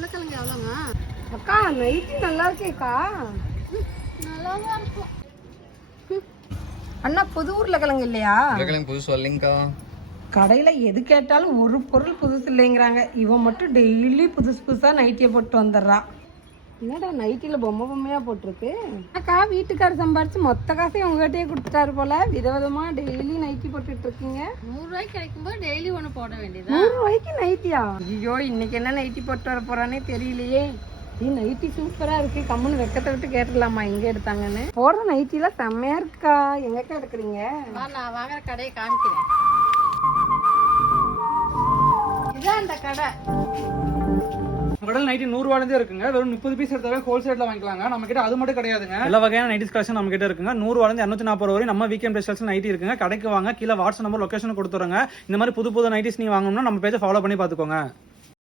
உருளைக்கிழங்கு எவ்வளோங்க? அக்கா நைட்டி நல்லா இருக்கேக்கா. நல்லா தான் இருக்கும். அண்ணா புது உருளைக்கிழங்கு இல்லையா? உருளைக்கிழங்கு புதுசு வரலைங்கக்கா. கடையில் எது கேட்டாலும் ஒரு பொருள் புதுசு இல்லைங்கிறாங்க. இவன் மட்டும் டெய்லி புதுசு புதுசாக நைட்டியை போட்டு வந்துடுறா. என்னடா நைட்டியில் பொம்மையாக போட்டிருக்கு. அக்கா வீட்டுக்காரர் சம்பாரிச்சு மொத்த காசையும் உங்ககிட்டயே கொடுத்துட்டாரு போல. விதவிதமாக டெய்லி நைட்டி போட்டுட்டு இருக்கீங்க. 100 ரூபாய்க்கு கிடைக்கும்போது டெய்லி ஒன்று போட வேண்டியது. 100 ரூபாய்க்கு நைட்டியா? ஐயோ இன்னைக்கு என்ன நைட்டி போட்டு வர போறானே தெரியலையே. நைட்டி சூப்பரா இருக்கு. கம்முன்னு வெக்கத்தை விட்டு கேட்டுக்கலாமா எங்க எடுத்தாங்கன்னு. போடுற நைட்டிலாம் செம்மையா இருக்கா. எங்கக்கா எடுக்கிறீங்க? நான் வாங்குற கடையை காமிக்கிறேன். இதான் அந்த கடை. கடையில் நைட்டி 100 ரூபாயிலே இருக்குங்க. வெறும் 30 பீஸ் எடுத்தாவே ஹோல்சேல்ல வாங்கிக்கலாங்க. நம்ம கிட்ட அது மட்டும் கிடையாதுங்க. எல்லா வகையான நைட்டிஸ் கலெக்ஷன் நம்ம கிட்ட இருக்குங்க. 100 ரூபாயிலிருந்து 240 வரை நம்ம வீக்கெண்ட் ஸ்பெஷல்ஸ் நைட்டி இருக்குங்க. கடைக்கு வாங்க, கீழே வாட்ஸ்அப் நம்பர் லொகேஷன் கொடுத்துருங்க. இந்த மாதிரி புது புது நைட்டிஸ் நீங்க வாங்கணும்னா நம்ம பேஜை ஃபாலோ பண்ணி பாத்துக்கோங்க.